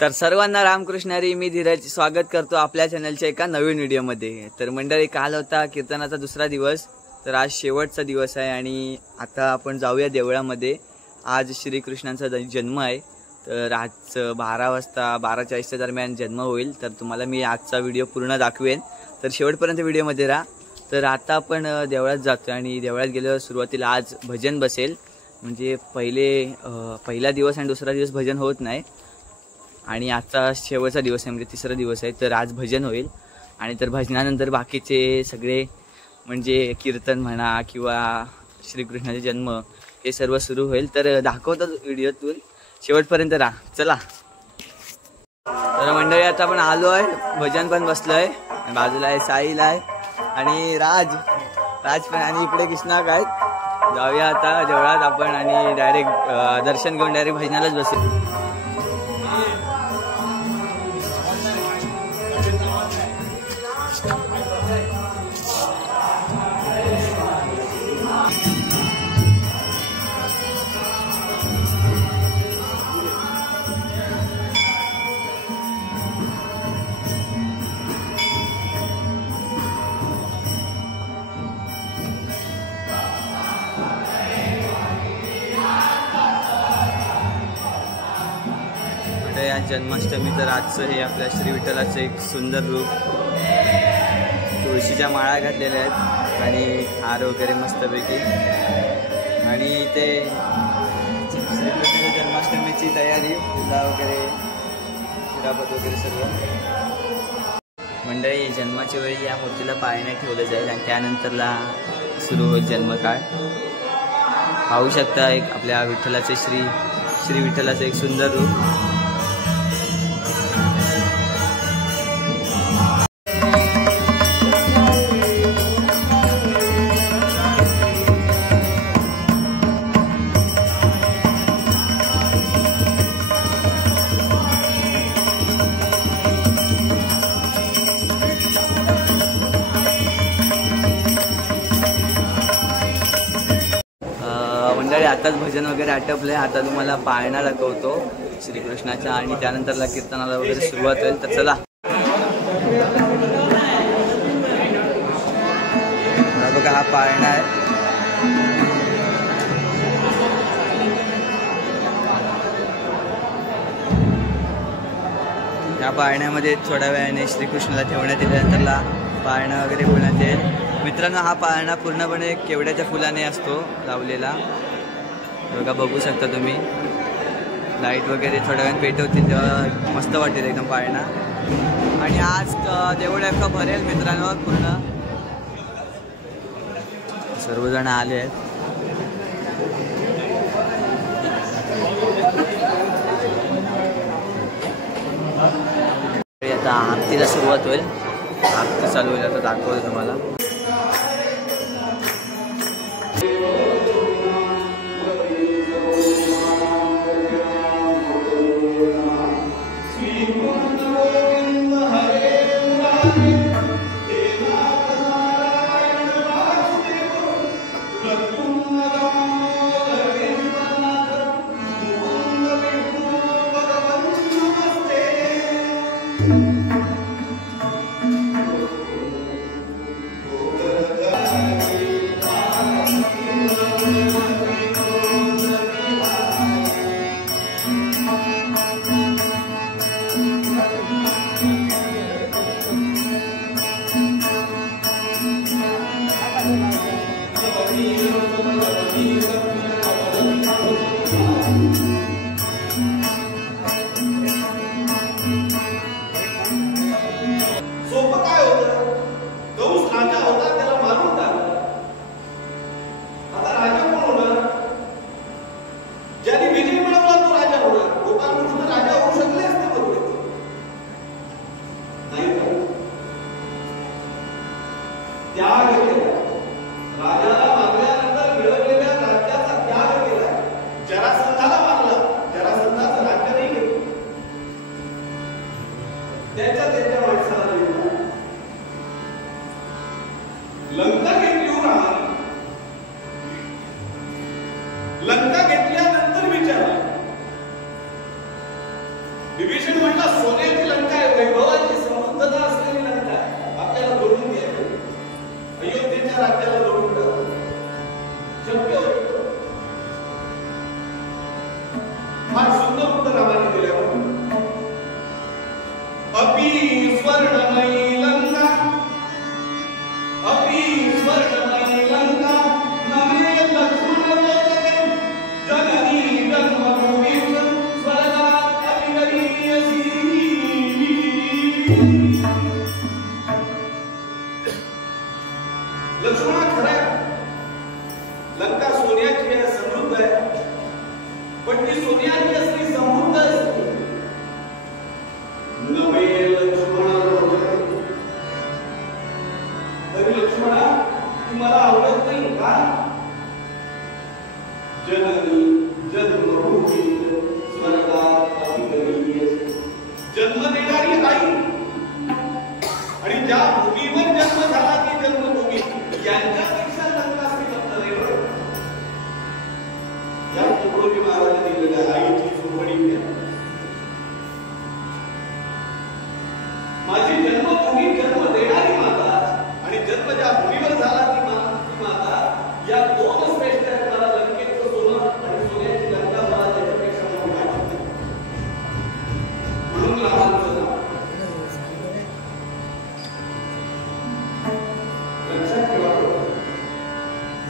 तर सर्वांना रामकृष्ण हरी. मी धीरज स्वागत करतो आपल्या चॅनलच्या एका नवीन व्हिडिओमध्ये. तर मंडळी, काल होता कीर्तनाचा दुसरा दिवस, तर आज शेवटचा दिवस आहे आणि आता आपण जाऊया देवळामध्ये. आज श्रीकृष्णांचा जन्म आहे, तर आज 12 वाजता 12:40 दरम्यान जन्म होईल. तर तुम्हाला मी आजचा व्हिडिओ पूर्ण दाखवेन, तर शेवटपर्यंत व्हिडिओमध्ये राहा. तर आता आपण देवळात जातो आणि देवळात गेल्यावर सुरुवातीला आज भजन बसेल. म्हणजे पहिला दिवस आणि दुसरा दिवस भजन होत नाही आणि आजचा शेवटचा दिवस आहे, म्हणजे तिसरा दिवस आहे. तर आज भजन होईल आणि तर भजनानंतर बाकीचे सगळे म्हणजे कीर्तन म्हणा किंवा श्रीकृष्णाचा जन्म हे सर्व सुरू होईल. तर दाखवतो व्हिडिओतून, शेवटपर्यंत राहा. चला. तर मंडळी, आता आपण आलो आहे, भजन पण बसलो आहे. बाजूला आहे साहिल आहे आणि राज पण, आणि इकडे कृष्णाक आहेत. जाऊया आता देवळात आपण आणि डायरेक्ट दर्शन घेऊन डायरेक्ट भजनालाच बसेल. या जन्माष्टमी तर आजचं हे आपल्या श्री विठ्ठलाचं एक सुंदर रूप. तुळशीच्या माळा घातलेल्या आहेत आणि हार वगैरे मस्तपैकी, आणि इथे श्रीकृष्णाच्या जन्माष्टमीची तयारी, पूजा वगैरे, शिरापत वगैरे सर्व. मंडळी, जन्माच्या वेळी या मूर्तीला पाळण्यात ठेवलं जाईल आणि त्यानंतरला सुरू होईल जन्मकाळ. पाहू शकता एक आपल्या विठ्ठलाचे श्री विठ्ठलाचं एक सुंदर रूप. मंडळी, आताच भजन वगैरे आटपलंय. आता तुम्हाला पाळणा दाखवतो श्रीकृष्णाचा आणि त्यानंतरला कीर्तनाला वगैरे सुरुवात होईल. तर चला. बघा, हा पाळणा आहे. या पाळण्यामध्ये थोड्या वेळाने श्रीकृष्णाला ठेवण्यात येईल, त्यानंतरला पाळणा वगैरे बोलण्यात येईल. मित्रांनो, हा पाळणा पूर्णपणे केवड्याच्या फुलाने असतो लावलेला. बघा, बघू शकता तुम्ही. लाईट वगैरे थोड्या वेळाने पेटवतील तेव्हा मस्त वाटेल एकदम पाळणा. आणि आज देवळ अख्खं भरेल मित्रांनो, पूर्ण सर्वजण आले आहेत. आता आरतीला सुरुवात होईल. आरती चालू होईल, आता दाखवतो तुम्हाला. विभीषण म्हणला सोन्याची लंका आहे, वैभवाची समृद्धता असलेली लंका आहे, आपल्याला जोडून घ्यायचं, अयोध्येच्या राज्याला जोडून ठेवायचं शक्य होतं. फार सुंदर उत्तर रामाने दिल्यावर अपि स्वर्णमयी लंका, अपि स्वर्णमयी लंका नमे लक्ष्मण लोचने जननी जन्मभूमी स्वर्गात अतिगरीयसी. लक्ष्मणा खरं लंका सोन्याची आहे, समृद्ध आहे, पण ती सोन्याची असली समृद्ध असते नवे लक्ष्मणा तरी लक्ष्मणा ती मला आवडत नाही का? जननी जन्मभूमी स्वर्गात अतिगरीयसी. जन्म देणारी आई आणि ज्या भूमीवर जन्म झाला ती जन्मभूमी, यांच्यापेक्षा लंका श्रीमंत नाही. या तुकडोजी महाराजांनी दिलेल्या आईची झोपडी माझी जन्मभूमी, जन्म देणारी माता आणि जन्म ज्या भूमीवर झाला ती माता, या दोन श्रेष्ठ आहेत. मला लंकेचं सोनं आणि सोन्याची लंका मला त्याच्यापेक्षा मोठी वाटते. म्हणून रामाचं नाव लक्षात ठेवा.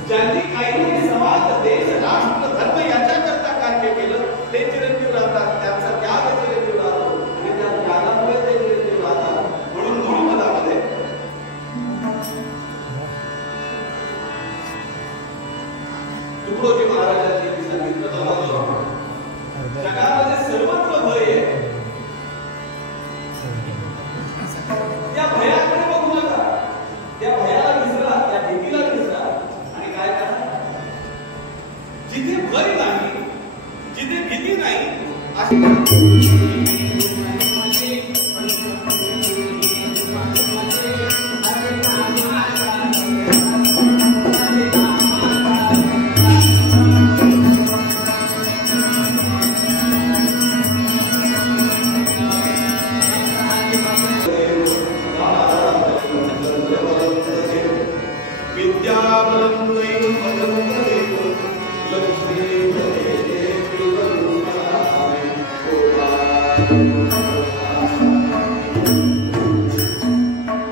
ज्यांनी काही समाज, देश, राष्ट्र, धर्म याच्याकरता कार्य केलं ते चिरंजीव राहतात, त्यांचा त्याग चिरंजीव राहतो आणि त्या त्यागामुळे ते चिरंजीव राहतात. म्हणून मूळ पदामध्ये तुकडोजी महाराजांनी सांगितलं जगामध्ये सर्वत्र भय आहे, त्या भयाकडे बघू नका, त्या भयाला विसरा, त्या भीतीला विसरा आणि काय करा, जिथे भय नाही, जिथे भीती नाही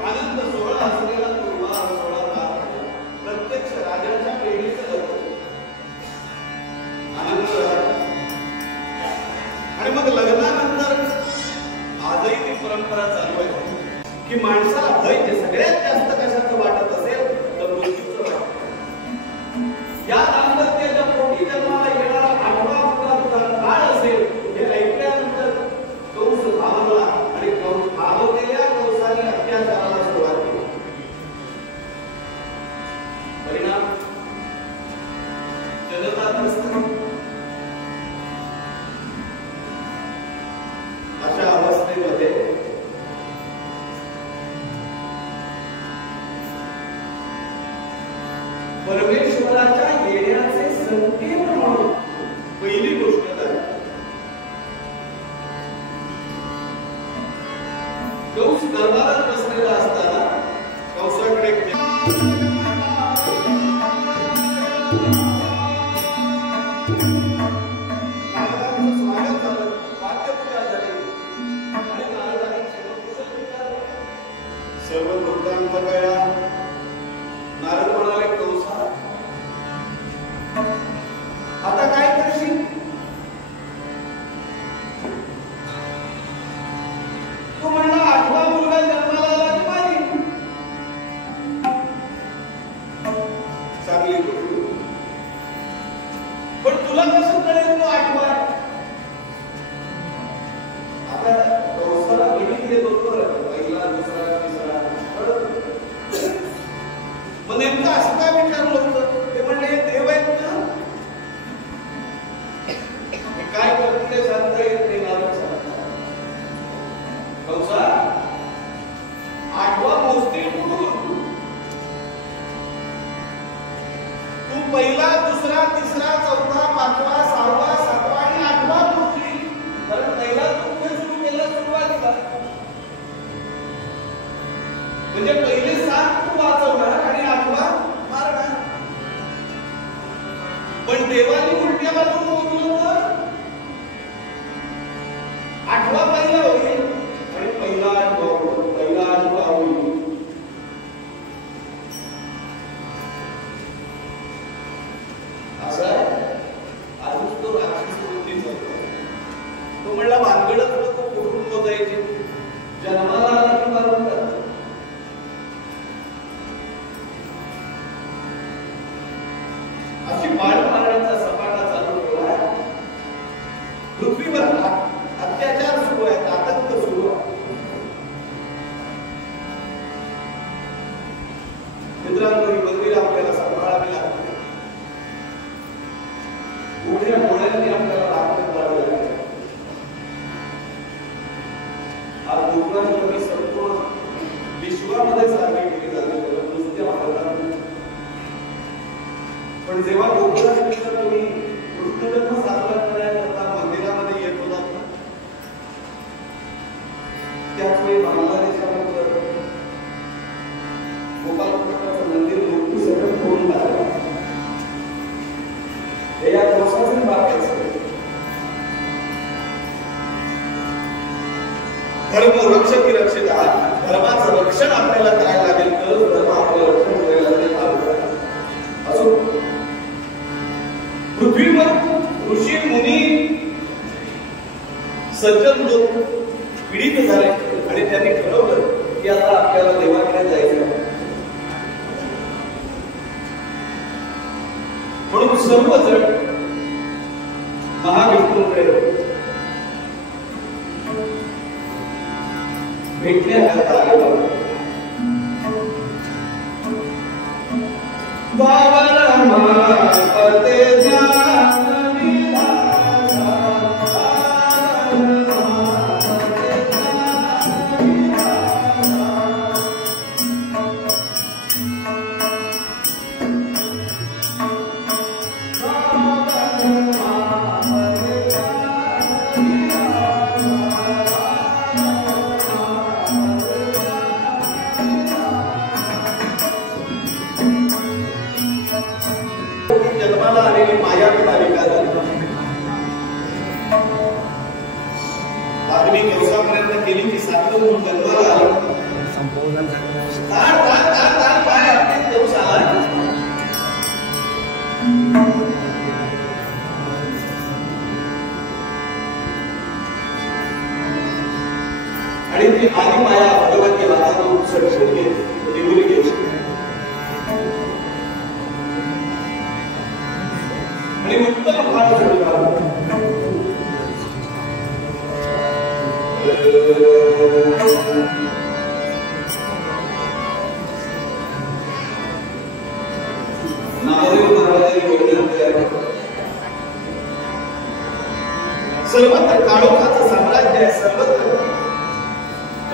आनंद सोहळा असलेला तो विवाह सोहळा प्रत्यक्ष राजाच्या पेढीचं लग्न आनंद. आणि मग लग्नानंतर आजही ती परंपरा चालू आहे की माणसाला भय सगळ्यात जास्त कशाचं वाटत असेल तर मृत्यूचं वाटत. या दाम्पत्याच्या पोटी जन्माला येणारा 8वा मुलगा काळ असेल हे ऐकल्यानंतर कंस घाबरला आणि घाबरलेल्या कंसाने अत्याचाराला सुरुवात केली. परिणाम जनता त्रस्त. अशा अवस्थेमध्ये परमेश्वराच्या येण्याचे संकेत म्हणून पहिली गोष्ट झाली. कंस दरबारात बसलेला असताना कंसाकडे स्वागत झालं, वाद्यपूजा झाली आणि नारदाने क्षेमकुशल विचारलं. सर्व वृत्तांत कळला. नारद म्हणाले कंसा आता काय करशील? तो म्हणला 8वा मुलगा जन्माला तो म्हणला भानगडच नको कुठून मोजायची, जन्माला आला की मारून टाकतो. अशी बाळ मारण्याचा सपाटा चालू ठेवला. पृथ्वीवर अत्याचार सुरू आहे, आतंक सुरू आहे. मित्रांनो, ही मंदिर आपल्याला सांभाळावी लागते. मोठ्या डोळ्यांनी आपल्याला राखण करावे लागते. आज दुर्गाची संपूर्ण विश्वामध्ये साजरी केली जाते, नुसत्या भारतात. पण जेव्हा गोकुळाष्टमीचा तुम्ही कृष्णजन्म साजरा करण्याकरता मंदिरामध्ये येत होतात ना, त्याच वेळी बांगलादेशानंतर गोपालकृष्णाचं मंदिर लोक सगळं फोडून टाकलं. हे या दोषाचे बाकी धर्म रक्षक रक्षित आहात. धर्माचं रक्षण आपल्याला करायला लागेल तर धर्म आपलं रक्षण करायला लागेल. असो, पृथ्वीवर ऋषी मुनी सज्जन लोक पीडित झाले आणि त्यांनी ठरवलं की आता आपल्याला देवाकडे जायचं. म्हणून सर्वजण महाविष्णूकडे भेटण्याकरता आले. जन्माला आलेली माया बालिका धार्मिक व्यवसायापर्यंत केली की सातवं म्हणून जन्माला आलं. आणि ती आधी माया भगवती हातातून सटकून गेली, निघून गेली. आणि उत्तम काळ घडला. सर्वत्र काळोखाचं साम्राज्य आहे. सर्वत्र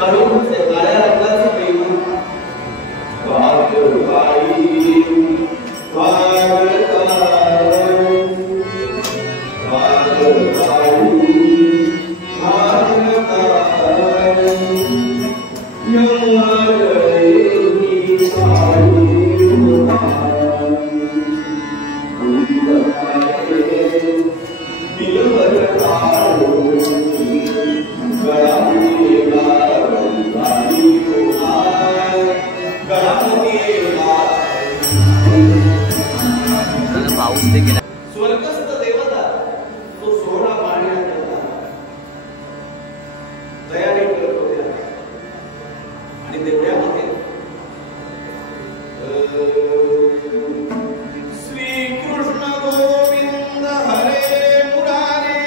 काळोखाचे काळ्या रंगाचं प्रेम. स्वर्गस्थ देवता तो सोहळा पाहण्याकरता तयारी करत होत्या. आणि देवळ्यामध्ये श्रीकृष्ण गोविंद हरे मुरारे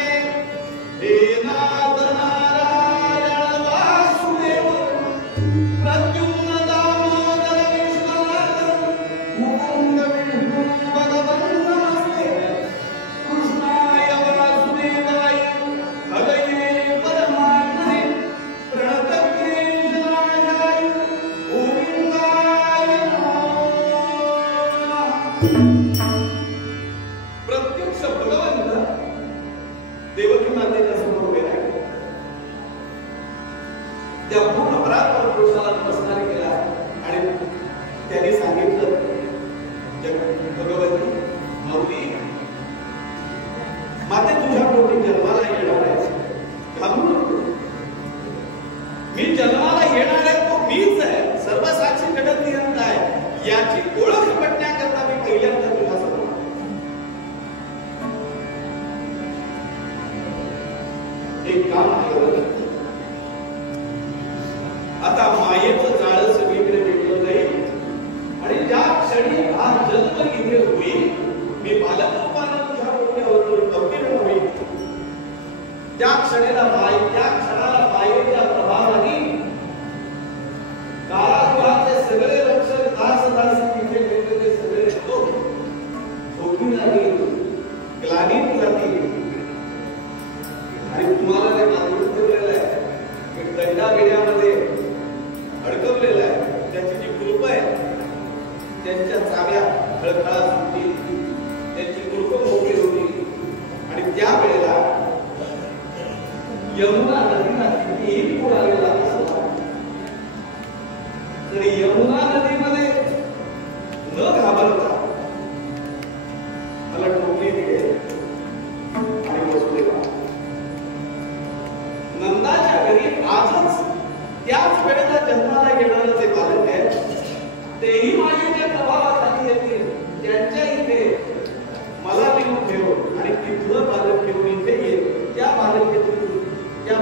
हे नाथ नारायण वासुदेव प्रद्युम्न दामोदर विश्वनाथ मुकुंद विष्णू भगवंत कृष्णाय वासुदेवाय हरये परमात्मने प्रणतक्लेशनाशाय गोविंदाय प्रत्यक्ष भगवंत देवकी मातेच्या समोर उभे राहिले. त्या पूर्ण परात्पर पुरुषाला नमस्कार केला आणि त्यांनी सांगितलं, भगवती माऊली, माते तुझ्या पोटी जन्माला येणार आहे. घाबरू नको. मी जन्माला येणार आहे तो मीच आहे. सर्वसाक्षी जगत आहे. याची ओळख पटण्याकरता मी पहिल्यांदा तुझ्या समोर. एक काम केलं. आता मायेचं जाळं सगळीकडे वेगळं जाईल आणि ज्या क्षणी हा जन्म इथे होईल, मी बालक रूपानं तुझ्या डोक्यावर अवतीर्ण होईल, त्या क्षणाला मायेच्या प्रभावाने कारागृहाचे सगळे रक्षक दास तिथे वेगवेगळे सगळे लोक झोपून जातील, ग्लानीत जातील आणि तुम्हाला ते बांधून ठेवलेलं आहे, एक दंडा बेड्यामध्ये अडकवलेलं आहे, त्याची जी कुलप आहे त्यांच्या चाव्या खळखळा सुटतील, त्यांची कुलप मोकळी होतील आणि त्या वेळेला यमुना नदीला कितीही पूर आलेला असला तरी यमुना नदीमध्ये न घाबरता मला टोपली दिली आणि बसलेला. नंदाच्या घरी आजच त्याच वेळेला जन्माला येणारं जे बालक आहे तेही मायेच्या प्रभावाखाली येतील. त्यांच्या इथे मला नेऊन ठेव आणि तिथलं बालक घेऊन इथे येईल. त्या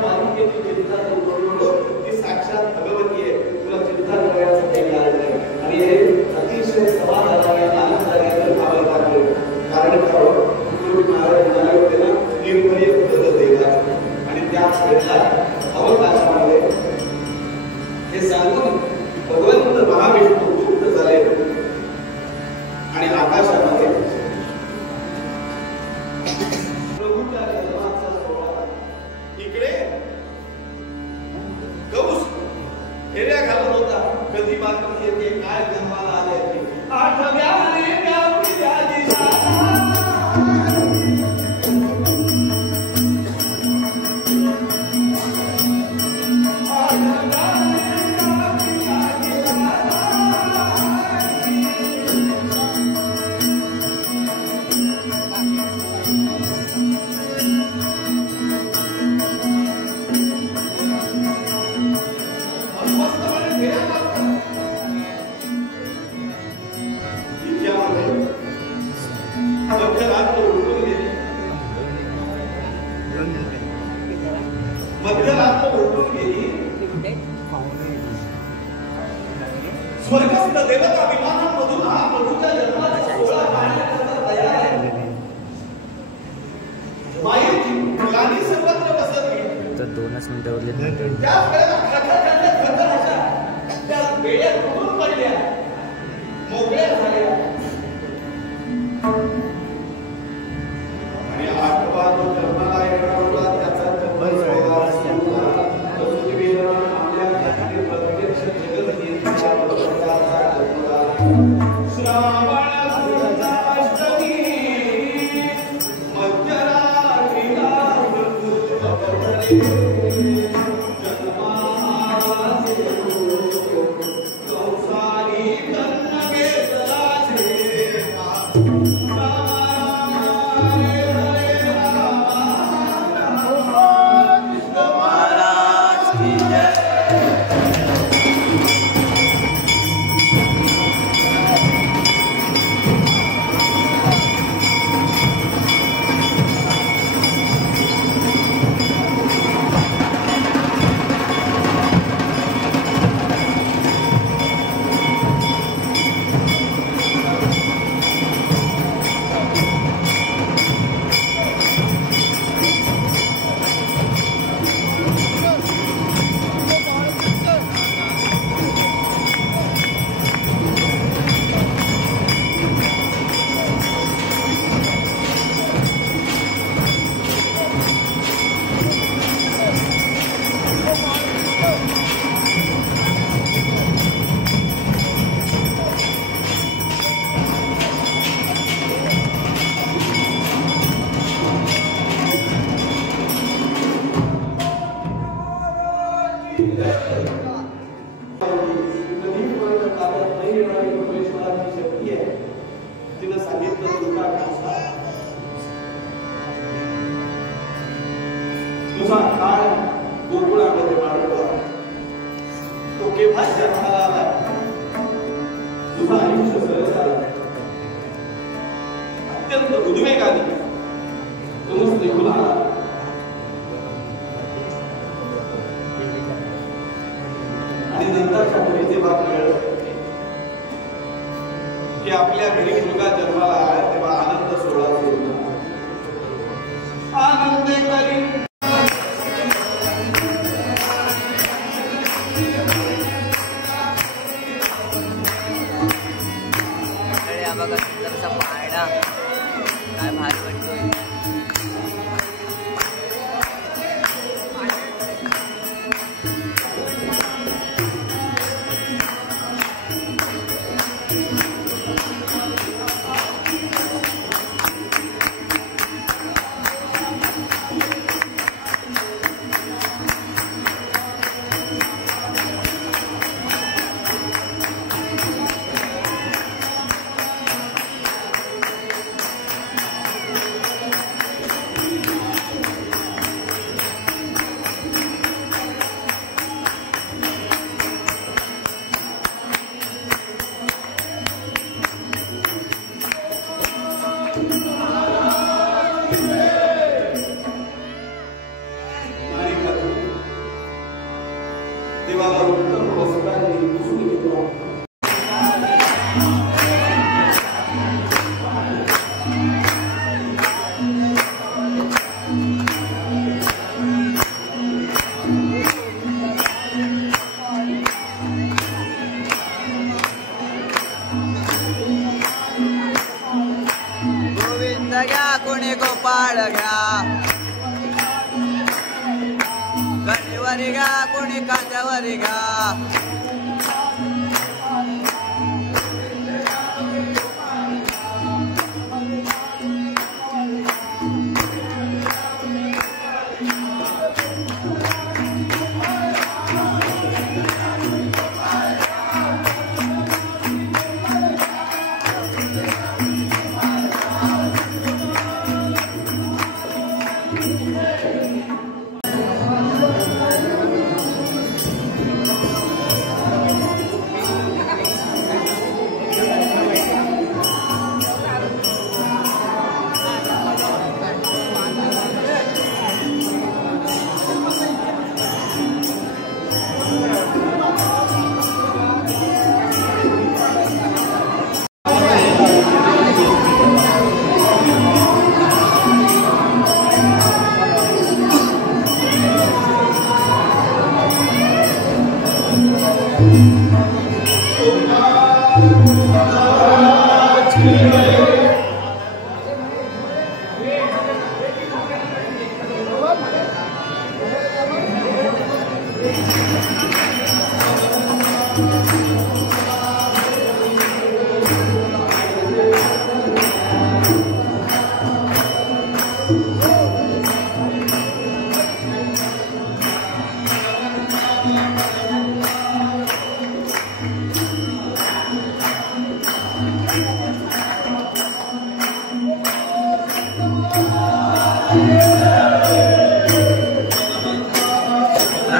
बालिकेची चिंता करू, ती साक्षात भगवती आहे, तुला चिंता करायचं काही कारण नाही. आणि हे अतिशय समाधानाने आनंदाने भावना आहे. कारण महाराज म्हणाले होते ना, निर्भय पद्धत देवा, आणि त्याच वेळेला अवकाशामध्ये हे सांगून भगवंत महाविष्णू गुप्त झाले आणि आकाशामध्ये प्रभूच्या जन्माचा सोहळा. इकडे गौस फेऱ्या घालत होता, कधी बातमी येते काय जन्माला आले आठव्या स्वर्गस्थ देवता विमानांमधून हा प्रभूच्या जन्माचा सोहळा पाहण्याकरता तयार आहे. मायेची गाणी सर्वत्र पसरली. तर 2 मिनिटावरले त्याच वेळेला खटर अशा त्या बेड्या तुटून पडल्या, मोकळ्या झाल्या आणि आठवा जो जन्माला येणार होता त्याचा जन्म सोहळा सुरू झाला. तुझा काळ गोकुळामध्ये वाढतो, तो केव्हा जन्माला आला, तुझं आयुष्य सरळ झालं, अत्यंत उद्वेगाने तुमच निघून आला. आणि नंतरच्या घरी जेव्हा कळलं की आपल्या घरी मुलगा जन्माला आला तेव्हा आनंद सोहळा सुरू झाला. आनंद करी बघा सुंदरसा पाळणा काय भारी वाटतोय. देवाला उत्तम वस्त्रांनी पुसून घेतो. गोविंद घ्या कोणी गोपाळ घ्या, गणेवरी घ्या कोणी कांद्यावरी घ्या.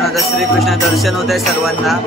आता श्रीकृष्ण दर्शन होत आहे सर्वांना.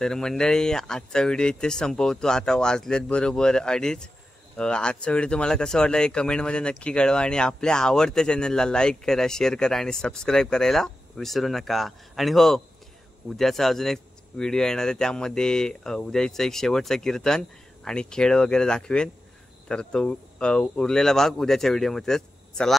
तर मंडळी आजचा व्हिडिओ इथेच संपवतो. आता वाजलेत बरोबर 2:30. आजचा व्हिडिओ तुम्हाला कसा वाटला हे कमेंटमध्ये नक्की कळवा आणि आपल्या आवडत्या चॅनलला लाईक करा, शेअर करा आणि सबस्क्राईब करायला विसरू नका. आणि हो, उद्याचा अजून एक व्हिडिओ येणार आहे, त्यामध्ये उद्याचं एक शेवटचं कीर्तन आणि खेळ वगैरे दाखवेन. तर तो उरलेला भाग उद्याच्या व्हिडिओमध्ये